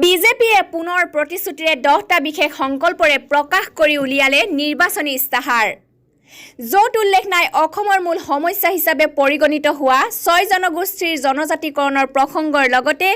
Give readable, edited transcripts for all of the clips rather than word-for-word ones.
বিজেপিয়ে পুনৰ প্ৰতিশ্ৰুতিৰে 10টা বিশেষ সংকল্পৰে প্ৰকাশ কৰি উলিয়ালে নিৰ্বাচনী ইস্তাহাৰ য'ত উল্লেখ নাই অসমৰ মূল সমস্যা হিচাপে পৰিগণিত হোৱা 6 জনগোষ্ঠীৰ জনজাতিকৰণৰ প্ৰসংগৰ লগতে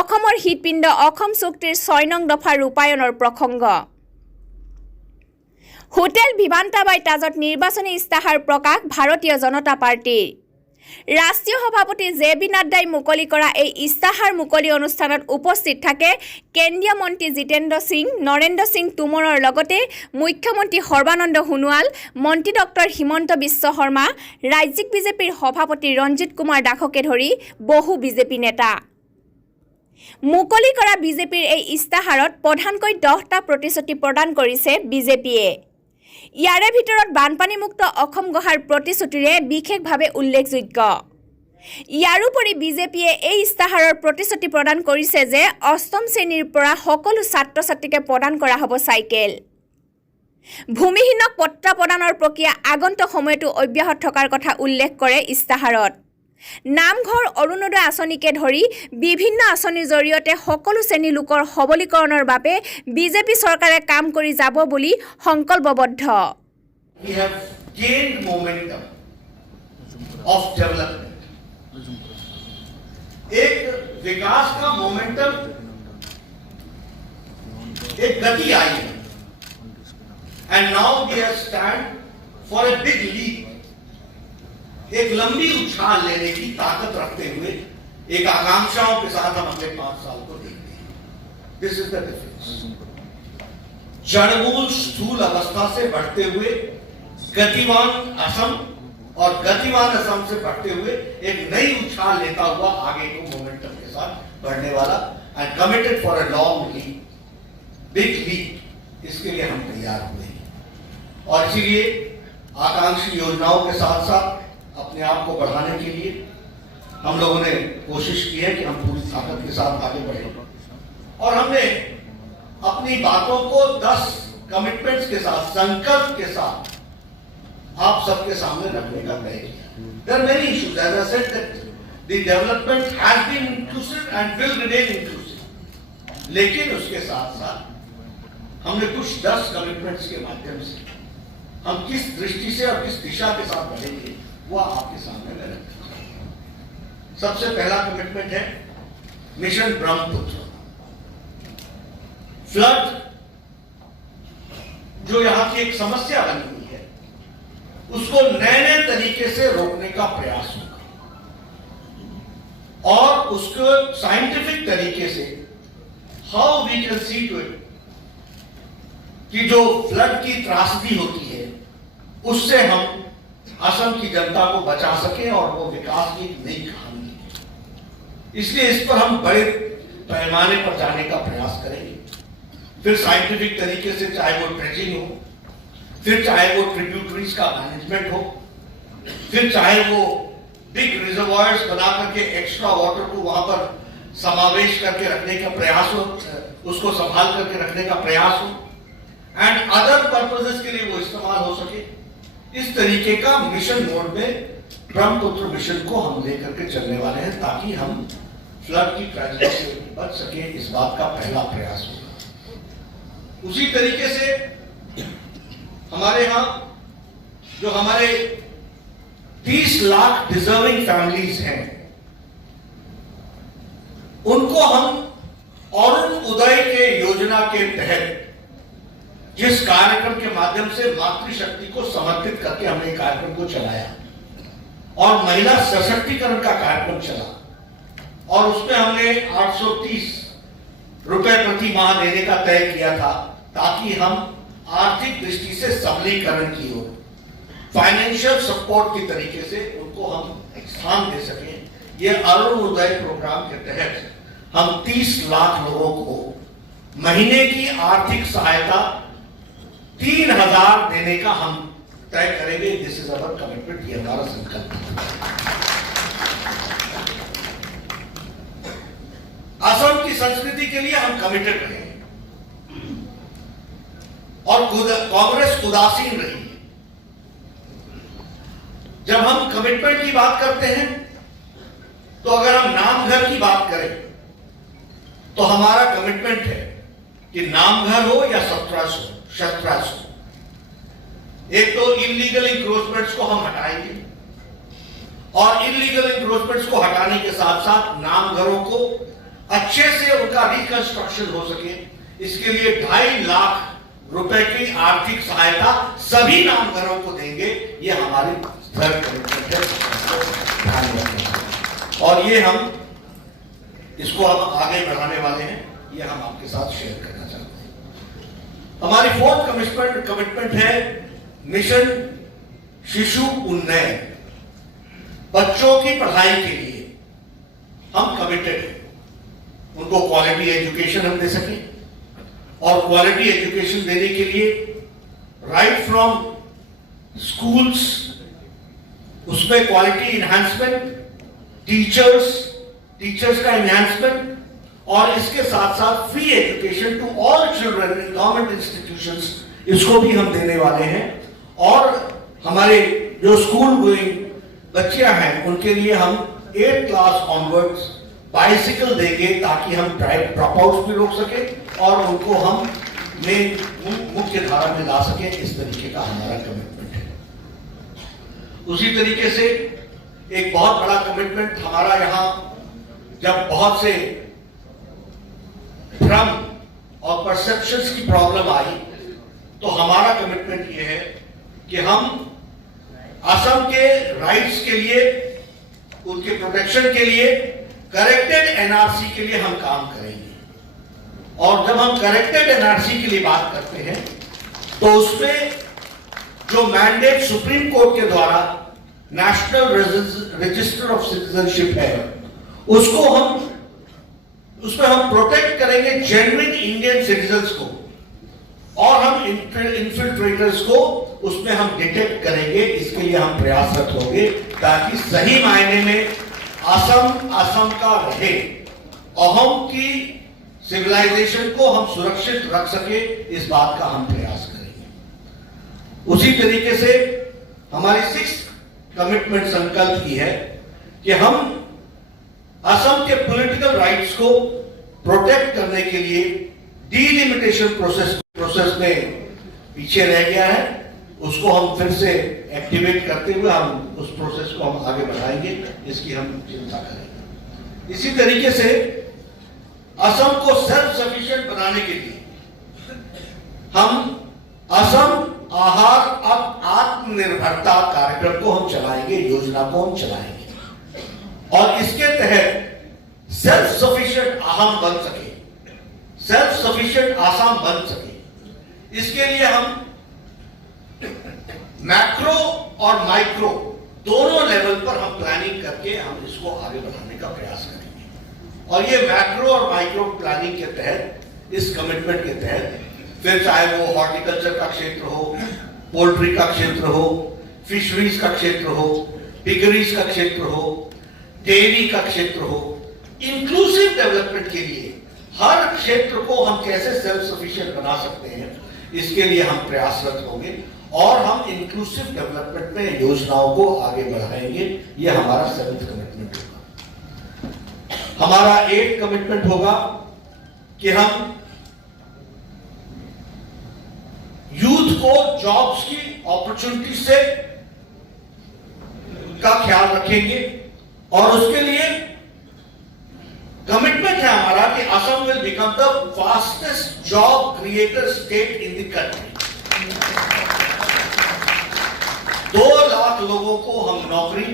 অসমৰ হৃদপিণ্ড অসম চুক্তিৰ 6 নং দফা ৰূপায়ণৰ প্ৰসংগ হোটেল ভিভান্তাবাই তাজত নিৰ্বাচনী ইস্তাহাৰ প্ৰকাশ ভাৰতীয় জনতা পাৰ্টিৰ ৰাষ্ট্ৰীয় সভাপতি জে.বি. নাড্ডাই মুকলি কৰা এই ইস্তাহাৰ মুকলি অনুষ্ঠানত উপস্থিত থাকে কেন্দ্ৰীয় মন্ত্ৰী জিতেন্দ্ৰ সিং নৰেন্দ্ৰ সিং তোমৰৰ লগতে মুখ্যমন্ত্ৰী সৰ্বানন্দ সোণোৱাল মন্ত্ৰী ডক্টৰ হিমন্ত বিশ্ব শৰ্মা ৰাজ্যিক বিজেপিৰ সভাপতি ৰঞ্জিত কুমাৰ দাসকে ধৰি বহু বিজেপি নেতা মুকলি কৰা বিজেপিৰ এই ইস্তাহাৰত প্ৰধানকৈ 10টা প্ৰতিশ্ৰুতি প্ৰদান কৰিছে বিজেপিয়ে ইয়াৰে ভিতৰত বানপানীমুক্ত অসম গঢ়াৰ প্ৰতিশ্ৰুতিৰে বিশেষভাৱে উল্লেখযোগ্য ইয়াৰোপৰি বিজেপিয়ে এই ইস্তাহাৰৰ প্ৰতিশ্ৰুতি প্ৰদান কৰিছে যে অষ্টম শ্ৰেণীৰ পৰা সকলো ছাত্ৰ-ছাত্ৰীকে প্ৰদান কৰা হ'ব চাইকেল ভূমিহীনক পট্ট প্ৰদানৰ প্ৰক্ৰিয়া আগন্তুক সময়তো অব্যাহত থকাৰ কথা উল্লেখ কৰে ইস্তাহাৰত নামঘৰ অৰুণোদয় আঁচনিকে ধৰি বিভিন্ন আঁচনিৰ জৰিয়তে সকলো শ্ৰেণীৰ লোকৰ সবলীকৰণৰ বাবে বিজেপি চৰকাৰে কাম কৰি যাব বুলি সংকল্পবদ্ধ We have gained momentum of development. एक विकास का मोमेंटम एक गति आई है and now we have stand for a big leap. एक लंबी उछाल लेने की ताकत रखते हुए एक आकांक्षाओं के साथ हम अगले 5 साल को देखते हैं दिस इज द डिफरेंस जड़मूल स्थूल अवस्था से बढ़ते हुए गतिवान असम और गतिवान असम से बढ़ते हुए एक नई उछाल लेता हुआ आगे को मोमेंटम के साथ बढ़ने वाला and committed for a long leap big leap इसके लिए हम तैयार हुए हैं और इसीलिए आकांक्षी योजनाओं के साथ साथ अपने आप को बढ़ाने के लिए हम लोगों ने कोशिश की है कि हम पूरी ताकत के साथ आगे बढ़ें और हमने अपनी बातों को 10 कमिटमेंट्स के साथ संकल्प के साथ आप सबके सामने रखने का तय किया there are many issues as I said that the development has been inclusive and will remain inclusive लेकिन उसके साथ साथ हमने कुछ 10 कमिटमेंट्स के माध्यम से हम किस दृष्टि से और किस दिशा के साथ बढ़ेंगे वो आपके सामने मैं रखता हूं सबसे पहला कमिटमेंट है मिशन ब्रह्मपुत्र फ्लड जो यहां की एक समस्या बनी हुई है उसको नए तरीके से रोकने का प्रयास होगा और उसको साइंटिफिक तरीके से how we can see to it कि जो फ्लड की त्रासदी होती है उससे हम असम की जनता को बचा सके और वो विकास की एक नई कहानी है इसलिए इस पर हम बड़े पैमाने पर जाने का प्रयास करेंगे फिर साइंटिफिक तरीके से चाहे वो ड्रेजिंग हो फिर चाहे वो ट्रिब्यूटरीज का मैनेजमेंट हो फिर चाहे वो बिग रिजर्वायर्स बना करके एक्स्ट्रा वाटर को वहां पर समावेश करके रखने का प्रयास हो उसको संभाल करके रखने का प्रयास हो एंड अदर पर्पसेस के लिए वो इस्तेमाल हो सके इस तरीके का मिशन मोड में ब्रह्मपुत्र मिशन को हम लेकर के चलने वाले हैं ताकि हम फ्लड की ट्रेजेडी से बच सके इस बात का पहला प्रयास होगा उसी तरीके से हमारे यहां जो हमारे 30 लाख डिजर्विंग फैमिलीज हैं उनको हम अरुण उदय के योजना के तहत जिस कार्यक्रम के माध्यम से मातृशक्ति को समर्पित करके हमने कार्यक्रम को चलाया और महिला सशक्तिकरण का कार्यक्रम चला और उसमें हमने 830 रुपए प्रति माह देने का तय किया था ताकि हम आर्थिक दृष्टि से सबलीकरण की ओर फाइनेंशियल सपोर्ट की तरीके से उनको हम स्थान दे सके ये अरुण उदय प्रोग्राम के तहत हम 30 लाख लोगों को महीने की आर्थिक सहायता 3000 देने का हम तय करेंगे दिस इज अवर कमिटमेंट ये हमारा संकल्प असम की संस्कृति के लिए हम कमिटेड रहे और कांग्रेस उदासीन रही जब हम कमिटमेंट की बात करते हैं तो अगर हम नामघर की बात करें तो हमारा कमिटमेंट है कि नामघर हो या शस्त्रास्त्र हो, एक तो इलीगल इंक्रोचमेंट्स को हम हटाएंगे और इलीगल इंक्रोचमेंट्स को हटाने के साथ साथ नामघरों को अच्छे से उनका रिकंस्ट्रक्शन हो सके, इसके लिए 2.5 लाख रुपए की आर्थिक सहायता सभी नामघरों को देंगे। ये हमारी थर्ड कमिटमेंट है, ध्यान रखें। और ये हम इसको हम आगे बढ़ाने वाले हैं, ये हम आपके साथ शेयर करना चाहते हैं। हमारी फोर्थ कमिटमेंट है मिशन शिशु उन्नयन। बच्चों की पढ़ाई के लिए हम कमिटेड हैं, उनको क्वालिटी एजुकेशन हम दे सकें और क्वालिटी एजुकेशन देने के लिए राइट फ्रॉम स्कूल्स, उसमें क्वालिटी इन्हांसमेंट, टीचर्स का इन्हांसमेंट और इसके साथ साथ free education to all children in government institutions, इसको भी हम देने वाले हैं। और हमारे जो स्कूल गोइंग बच्चियां हैं उनके लिए हम 8th क्लास ऑनवर्ड्स बाइसिकल देंगे ताकि हम ड्रॉप आउट्स भी रोक सके और उनको हम मुख्य धारा में ला सके। इस तरीके का हमारा कमिटमेंट है। उसी तरीके से एक बहुत बड़ा कमिटमेंट हमारा यहां, जब बहुत से भ्रम और परसेप्शंस की प्रॉब्लम आई तो हमारा कमिटमेंट यह है कि हम असम के राइट्स के लिए, उनके प्रोटेक्शन के लिए करेक्टेड एनआरसी के लिए हम काम करेंगे। और जब हम करेक्टेड एनआरसी के लिए बात करते हैं तो उसमें जो मैंडेट सुप्रीम कोर्ट के द्वारा नेशनल रजिस्टर ऑफ सिटीजनशिप है, उसमें हम प्रोटेक्ट करेंगे जेन्युइन इंडियन सिटीजन्स को और हम इन्फिल्ट्रेटर्स को उसमें हम डिटेक्ट करेंगे। इसके लिए हम प्रयासरत होंगे ताकि सही मायने में असम का रहे, अहोम की सिविलाइजेशन को हम सुरक्षित रख सके, इस बात का हम प्रयास करेंगे। उसी तरीके से हमारी 6th कमिटमेंट संकल्प की है कि हम असम के पॉलिटिकल राइट्स को प्रोटेक्ट करने के लिए डीलिमिटेशन प्रोसेस में पीछे रह गया है, उसको हम फिर से एक्टिवेट करते हुए हम उस प्रोसेस को हम आगे बढ़ाएंगे, इसकी हम चिंता करेंगे। इसी तरीके से असम को सेल्फ सफिशिएंट बनाने के लिए हम असम आहार आत्मनिर्भरता कार्यक्रम को हम चलाएंगे, योजना को हम चलाएंगे और इसके तहत सेल्फ सफिशिएंट आसाम बन सके, सेल्फ सफिशिएंट आसाम बन सके, इसके लिए हम मैक्रो और माइक्रो दोनों लेवल पर हम प्लानिंग करके हम इसको आगे बढ़ाने का प्रयास करेंगे। और ये मैक्रो और माइक्रो प्लानिंग के तहत, इस कमिटमेंट के तहत, फिर चाहे वो हॉर्टिकल्चर का क्षेत्र हो, पोल्ट्री का क्षेत्र हो, फिशरीज का क्षेत्र हो, पिगरीज का क्षेत्र हो, डेयरी का क्षेत्र हो, इंक्लूसिव डेवलपमेंट के लिए हर क्षेत्र को हम कैसे सेल्फ सफिशिएंट बना सकते हैं, इसके लिए हम प्रयासरत होंगे और हम इंक्लूसिव डेवलपमेंट में योजनाओं को आगे बढ़ाएंगे। यह हमारा 7th कमिटमेंट होगा। हमारा 8th कमिटमेंट होगा कि हम यूथ को जॉब्स की अपॉर्चुनिटी से का ख्याल रखेंगे और उसके लिए कमिटमेंट है हमारा कि Assam will become the fastest job creator state in the country. 2 lakh लोगों को हम नौकरी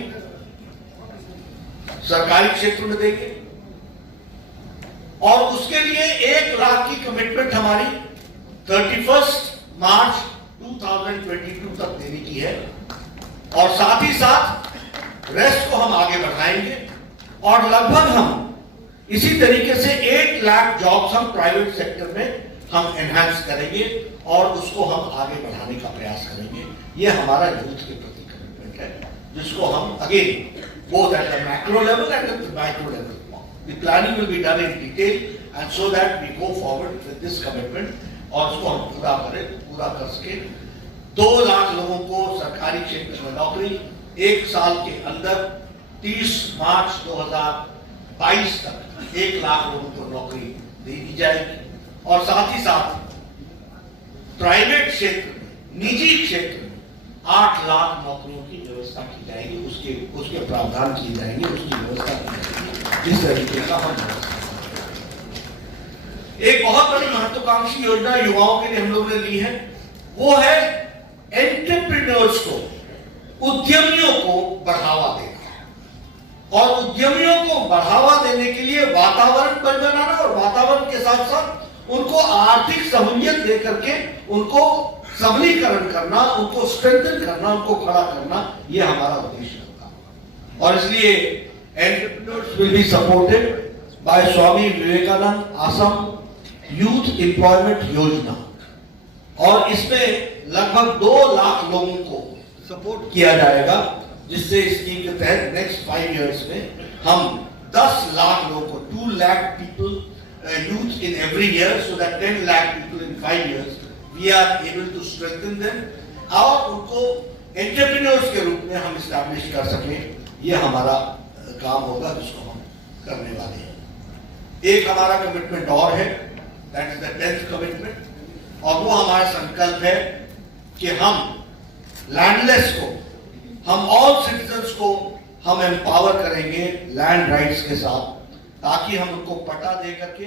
सरकारी क्षेत्र में देंगे और उसके लिए 1 लाख की कमिटमेंट हमारी 31 मार्च 2022 तक देने की है और साथ ही साथ रेस्ट को हम आगे बढ़ाएंगे और लगभग हम इसी तरीके से 8 लाख जॉब्स हम प्राइवेट सेक्टर में हम एनहांस करेंगे और उसको हम आगे बढ़ाने का प्रयास करेंगे। यह हमारा यूथ के प्रति कमिटमेंट है, जिसको हम again both at the macro level and at the micro level, the planning will be done in detail and so that we go forward with this commitment और उसको हम पूरा कर सके। 2 लाख लोगों को सरकारी क्षेत्र में नौकरी, 1 साल के अंदर 30 मार्च 2022 तक 1 लाख लोगों को नौकरी दे दी जाएगी और साथ ही साथ प्राइवेट क्षेत्र में, निजी क्षेत्र में 8 लाख नौकरियों की व्यवस्था की जाएगी, उसके प्रावधान किए जाएंगे, उसकी व्यवस्था की जाएगी। जिस तरीके का हम एक बहुत बड़ी महत्वाकांक्षी योजना युवाओं के लिए हम लोगों ने ली है, वो है एंटरप्रेन्योर्स को, उद्यमियों को बढ़ावा देना और उद्यमियों को बढ़ावा देने के लिए वातावरण बनाना और वातावरण के साथ साथ उनको आर्थिक सहूलियत दे करके उनको सबलीकरण करना, उनको स्ट्रेंथन करना, उनको खड़ा करना, ये हमारा उद्देश्य होगा। और इसलिए entrepreneurs will be supported by Swami Vivekananda Assam youth employment योजना और इसमें लगभग 2 लाख लोगों को सपोर्ट किया जाएगा, जिससे स्कीम के तहत नेक्स्ट 5 इयर्स में हम 10 लाख लोगों को 2 lakh people youth in every year, so that 10 lakh people in 5 years we are able to strengthen them और उनको एंटरप्रेन्योर्स के रूप में हम इस्टेब्लिश कर सकें, ये हमारा काम होगा जिसको हम करने वाले हैं। एक हमारा कमिटमेंट और है, that is the 10th commitment, और वो हमारा संकल्प है कि हम लैंडलेस को, हम ऑल सिटीजन्स को हम एम्पावर करेंगे लैंड राइट्स के साथ, ताकि हम उनको पट्टा दे करके